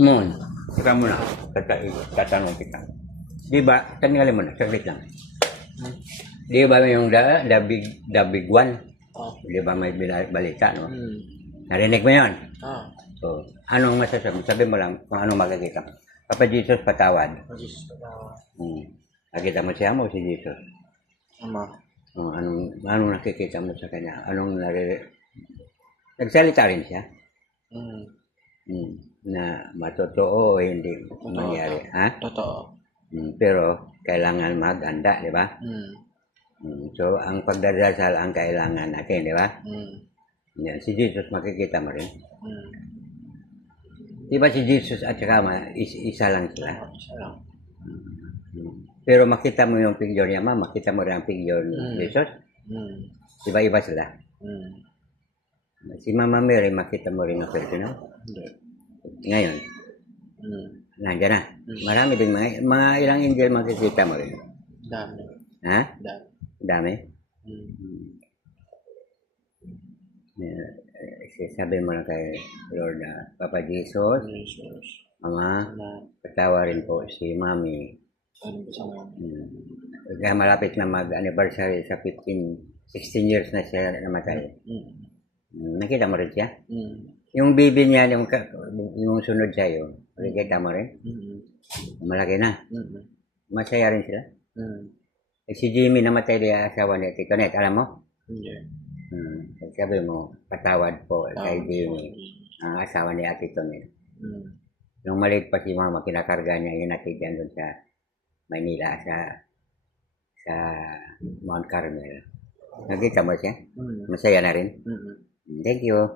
Moon, teka muna. Tatanong kita. Di ba, tangalin mo na, saglit lang. Di ba yung the big one? Oh. Di ba may balita, no? Hmm. Narinig mo yun? Ah. So, anong masasabi? Sabi mo lang kung anong makikita mo. Papa Jesus, patawad. Oh, Jesus, patawad. Nakita mo siya mo si Jesus? Ama. Anong nakikita mo sa kanya? Nagsalita rin siya? Na matotoo o hindi mangyari. Ha? Totoo. Pero kailangan mag-anda, di ba? So, ang pagdadasal ang kailangan natin, di ba? Yan, si Jesus makikita mo rin. Di ba si Jesus at saka isa lang sila? Isa lang. Pero makita mo yung figure niya, ma, makita mo rin ang figure ni Jesus. Di ba iba sila? Si Mama Mary, makita mo rin ang personal. Ngayon, nandiyan na. Marami din mga ilang angel makikita mo rin. Dami. Ha? Dami. Dami? Sabi mo na kay Lord na Papa Jesus, Jesus. Ama, patawarin po si Mami. Ano ba sa mga? Kaya malapit na mag-anniversary sa 16 years na siya namatay. Nakita mo rin siya? Yung baby niya, yung sunod sa'yo, nakikita mo rin? Malaki na. Masaya rin sila. Si Jimmy namatay din asawa ni Tito Net, alam mo? Hindi. Sabi mo, patawad po kay Jimmy, ang asawa ni Ate Tonet. Nung maliit pa si Mama, kinakarga niya yung natitiyan doon sa Maynila, sa Mount Carmel. Nakita mo siya? Masaya na rin? Thank you.